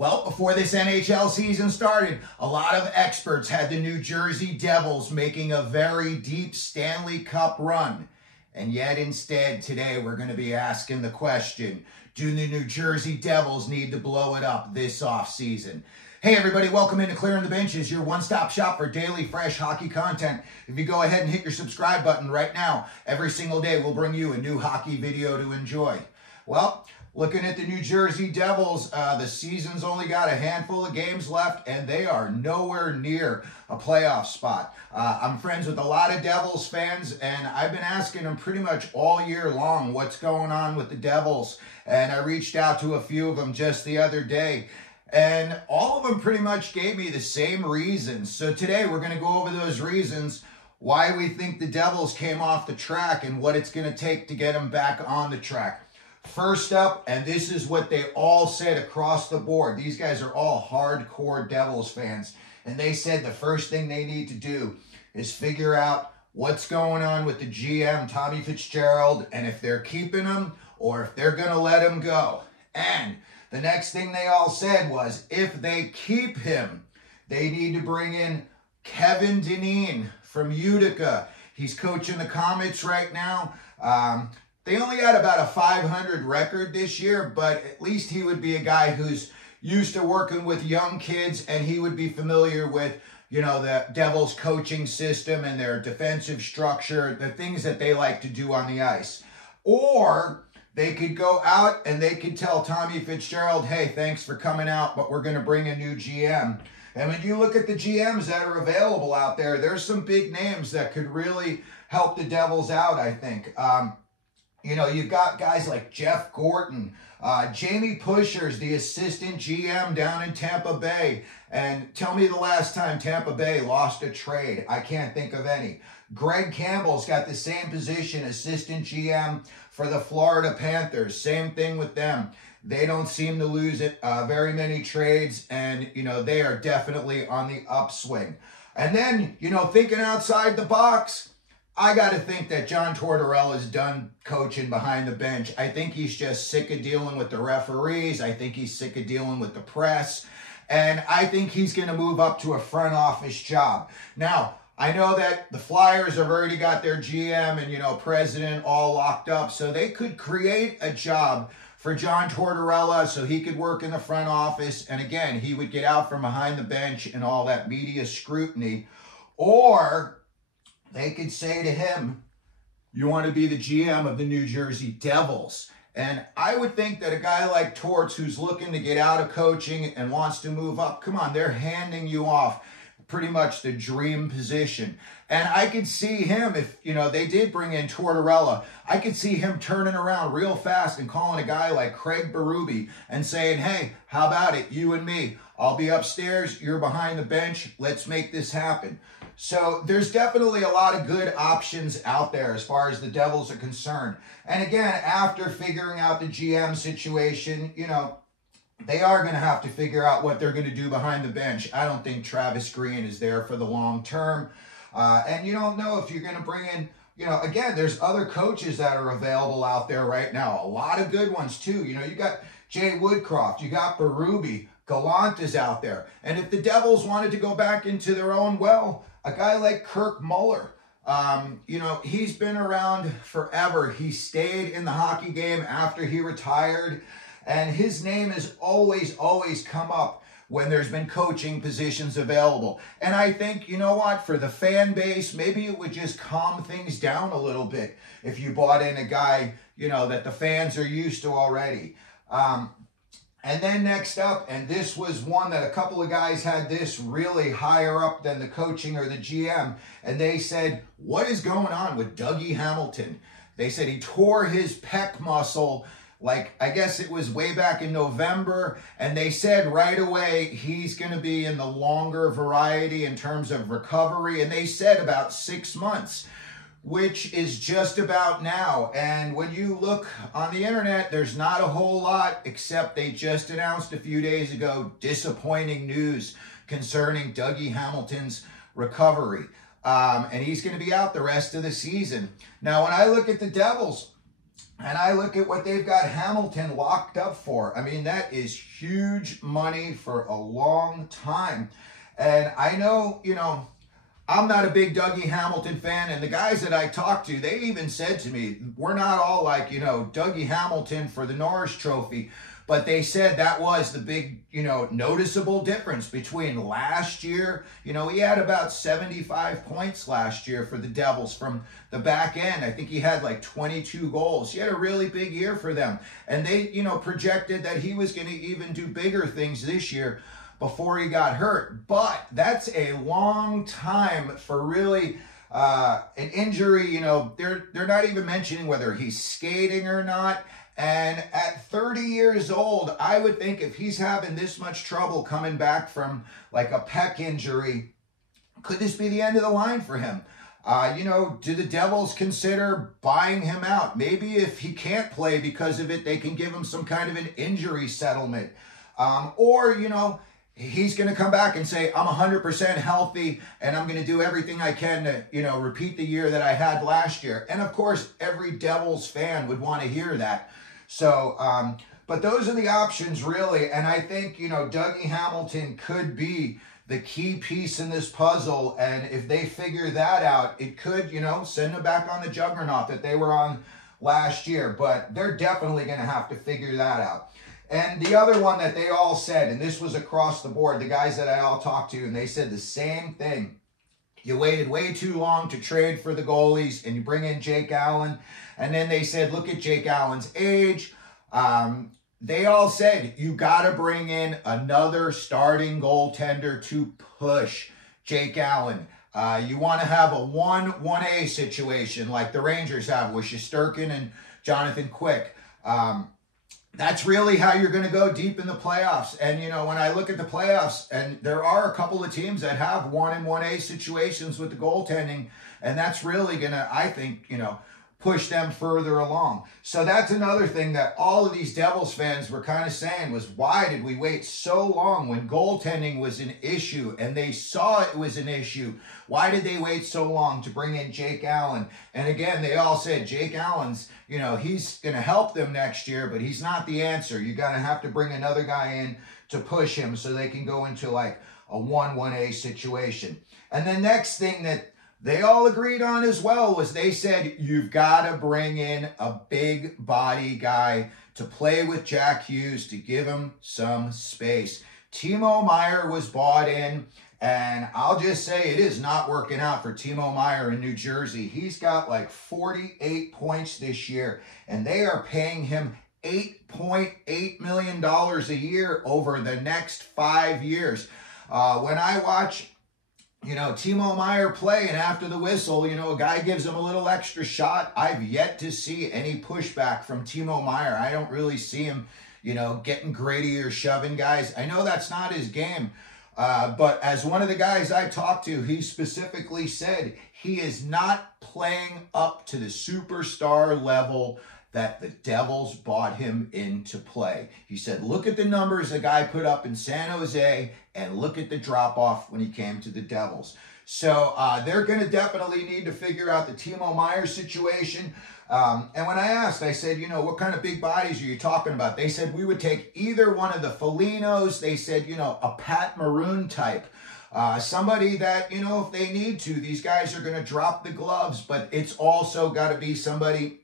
Well, before this NHL season started, a lot of experts had the New Jersey Devils making a very deep Stanley Cup run. And yet instead, today we're going to be asking the question, do the New Jersey Devils need to blow it up this offseason? Hey everybody, welcome into Clearing the Benches, your one-stop shop for daily fresh hockey content. If you go ahead and hit your subscribe button right now, every single day we'll bring you a new hockey video to enjoy. Well, looking at the New Jersey Devils, the season's only got a handful of games left, and they are nowhere near a playoff spot. I'm friends with a lot of Devils fans, and I've been asking them pretty much all year long what's going on with the Devils, and I reached out to a few of them just the other day, and all of them pretty much gave me the same reasons. So today we're going to go over those reasons, why we think the Devils came off the track, and what it's going to take to get them back on the track. First up, and this is what they all said across the board. These guys are all hardcore Devils fans. And they said the first thing they need to do is figure out what's going on with the GM, Tommy Fitzgerald, and if they're keeping him or if they're going to let him go. And the next thing they all said was if they keep him, they need to bring in Kevin Dineen from Utica. He's coaching the Comets right now. They only had about a 500 record this year, but at least he would be a guy who's used to working with young kids, and he would be familiar with, you know, the Devils coaching system and their defensive structure, the things that they like to do on the ice. Or they could go out and they could tell Tommy Fitzgerald, hey, thanks for coming out, but we're going to bring a new GM. And when you look at the GMs that are available out there, there's some big names that could really help the Devils out, I think. You know, you've got guys like Jeff Gorton, Jamie Pusher's the assistant GM down in Tampa Bay. And tell me the last time Tampa Bay lost a trade. I can't think of any. Greg Campbell's got the same position, assistant GM for the Florida Panthers. Same thing with them. They don't seem to lose it very many trades, and, you know, they are definitely on the upswing. And then, you know, thinking outside the box, I got to think that John Tortorella is done coaching behind the bench. I think he's just sick of dealing with the referees. I think he's sick of dealing with the press. And I think he's going to move up to a front office job. Now, I know that the Flyers have already got their GM and, you know, president all locked up. So they could create a job for John Tortorella so he could work in the front office. And again, he would get out from behind the bench and all that media scrutiny. Or they could say to him, you want to be the GM of the New Jersey Devils. And I would think that a guy like Torts, who's looking to get out of coaching and wants to move up, come on, they're handing you off pretty much the dream position. And I could see him, if, you know, they did bring in Tortorella, I could see him turning around real fast and calling a guy like Craig Berube and saying, hey, how about it, you and me? I'll be upstairs, you're behind the bench, let's make this happen. So there's definitely a lot of good options out there as far as the Devils are concerned. And again, after figuring out the GM situation, you know, they are going to have to figure out what they're going to do behind the bench. I don't think Travis Green is there for the long term. And you don't know if you're going to bring in, you know, again, there's other coaches that are available out there right now. A lot of good ones too. You know, you got Jay Woodcroft, you got Berube, Gallant is out there. And if the Devils wanted to go back into their own well, a guy like Kirk Muller, you know, he's been around forever. He stayed in the hockey game after he retired, and his name has always come up when there's been coaching positions available. And I think, you know what, for the fan base, maybe it would just calm things down a little bit if you bought in a guy, you know, that the fans are used to already. And then next up, and this was one that a couple of guys had this really higher up than the coaching or the GM, and they said, what is going on with Dougie Hamilton? They said he tore his pec muscle, like, I guess it was way back in November, and they said right away he's going to be in the longer variety in terms of recovery, and they said about 6 months, which is just about now. And when you look on the internet, there's not a whole lot, except they just announced a few days ago disappointing news concerning Dougie Hamilton's recovery. And he's going to be out the rest of the season. Now, when I look at the Devils, And I look at what they've got Hamilton locked up for. I mean, that is huge money for a long time. And I know, you know, I'm not a big Dougie Hamilton fan, and the guys that I talked to, they even said to me, we're not all like, you know, Dougie Hamilton for the Norris Trophy, but they said that was the big, you know, noticeable difference between last year. You know, he had about 75 points last year for the Devils from the back end. I think he had like 22 goals. He had a really big year for them, and they, you know, projected that he was going to even do bigger things this year before he got hurt. But that's a long time for really an injury. You know, they're not even mentioning whether he's skating or not. And at 30 years old, I would think if he's having this much trouble coming back from like a pec injury, could this be the end of the line for him? You know, do the Devils consider buying him out? Maybe if he can't play because of it, they can give him some kind of an injury settlement. Or, you know, he's going to come back and say, I'm 100% healthy and I'm going to do everything I can to, you know, repeat the year that I had last year. And of course, every Devils fan would want to hear that. So, but those are the options really. And I think, you know, Dougie Hamilton could be the key piece in this puzzle. And if they figure that out, it could, you know, send them back on the juggernaut that they were on last year. But they're definitely going to have to figure that out. And the other one that they all said, and this was across the board, the guys that I all talked to, and they said the same thing. You waited way too long to trade for the goalies, and you bring in Jake Allen. And then they said, look at Jake Allen's age. They all said, you got to bring in another starting goaltender to push Jake Allen. You want to have a 1A situation like the Rangers have with Shesterkin and Jonathan Quick. That's really how you're going to go deep in the playoffs. And, you know, when I look at the playoffs, and there are a couple of teams that have 1 and 1A situations with the goaltending, and that's really going to, I think, you know, push them further along. So that's another thing that all of these Devils fans were kind of saying was, why did we wait so long when goaltending was an issue and they saw it was an issue? Why did they wait so long to bring in Jake Allen? And again, they all said Jake Allen's, you know, he's going to help them next year, but he's not the answer. You're going to have to bring another guy in to push him so they can go into like a 1-1A situation. And the next thing that they all agreed on as well was they said, you've got to bring in a big body guy to play with Jack Hughes to give him some space. Timmo Meier was bought in, and I'll just say it is not working out for Timmo Meier in New Jersey. He's got like 48 points this year, and they are paying him $8.8 million a year over the next 5 years. When I watch, you know, Timmo Meier play, and after the whistle, you know, a guy gives him a little extra shot, I've yet to see any pushback from Timmo Meier. I don't really see him, you know, getting gritty or shoving guys. I know that's not his game, but as one of the guys I talked to, he specifically said he is not playing up to the superstar level that the Devils bought him in to play. He said, look at the numbers the guy put up in San Jose and look at the drop-off when he came to the Devils. So they're going to definitely need to figure out the Timmo Meier situation. And when I asked, I said, you know, what kind of big bodies are you talking about? They said we would take either one of the Folignos. They said, you know, a Pat Maroon type. Somebody that, you know, if they need to, these guys are going to drop the gloves, but it's also got to be somebody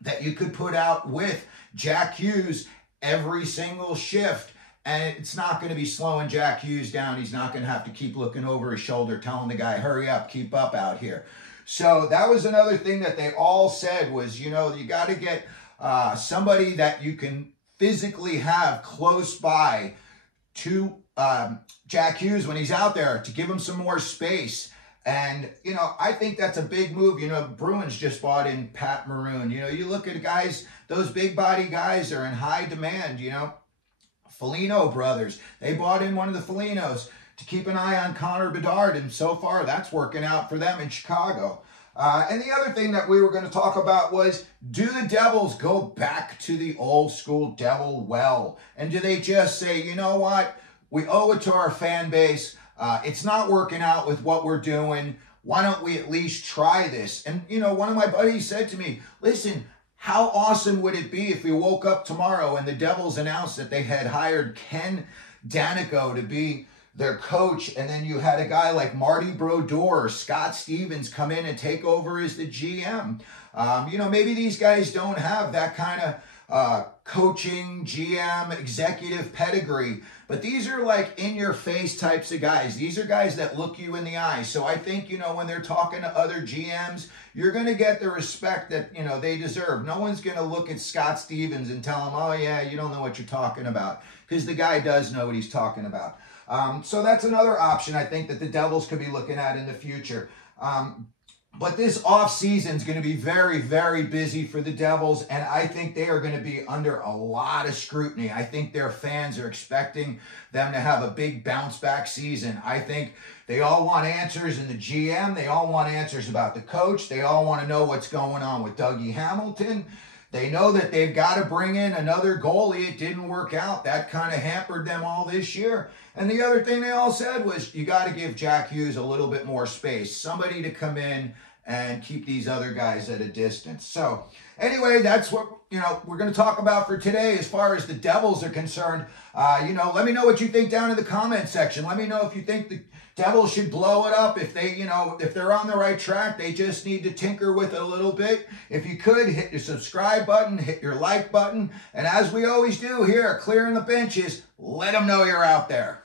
that you could put out with Jack Hughes every single shift. And it's not going to be slowing Jack Hughes down. He's not going to have to keep looking over his shoulder, telling the guy, hurry up, keep up out here. So that was another thing that they all said was, you know, you got to get somebody that you can physically have close by to Jack Hughes when he's out there to give him some more space. And, you know, I think that's a big move. You know, Bruins just bought in Pat Maroon. You know, you look at guys, those big body guys are in high demand, you know. Foligno brothers, they bought in one of the Folignos to keep an eye on Connor Bedard, and so far that's working out for them in Chicago. And the other thing that we were going to talk about was, do the Devils go back to the old school Devil well? And do they just say, you know what, we owe it to our fan base. It's not working out with what we're doing. Why don't we at least try this? And, you know, one of my buddies said to me, listen, How awesome would it be if we woke up tomorrow and the Devils announced that they had hired Ken Danico to be their coach, and then you had a guy like Marty Brodeur or Scott Stevens come in and take over as the GM. Maybe these guys don't have that kind of coaching, GM, executive pedigree, but these are like in-your-face types of guys. These are guys that look you in the eye. So I think, when they're talking to other GMs, you're going to get the respect that, they deserve. No one's going to look at Scott Stevens and tell him, oh, yeah, you don't know what you're talking about, because the guy does know what he's talking about. So that's another option I think that the Devils could be looking at in the future. But this offseason is going to be very, very busy for the Devils, and I think they are going to be under a lot of scrutiny. I think their fans are expecting them to have a big bounce-back season. I think they all want answers in the GM. They all want answers about the coach. They all want to know what's going on with Dougie Hamilton. They know that they've got to bring in another goalie. It didn't work out. That kind of hampered them all this year. And the other thing they all said was, you got to give Jack Hughes a little bit more space. Somebody to come in and keep these other guys at a distance. So anyway, that's what we're going to talk about for today as far as the Devils are concerned. Let me know what you think down in the comment section. Let me know if you think the Devils should blow it up. If they, if they're on the right track, they just need to tinker with it a little bit. If you could, hit your subscribe button, hit your like button. And as we always do here, clearing the benches, let them know you're out there.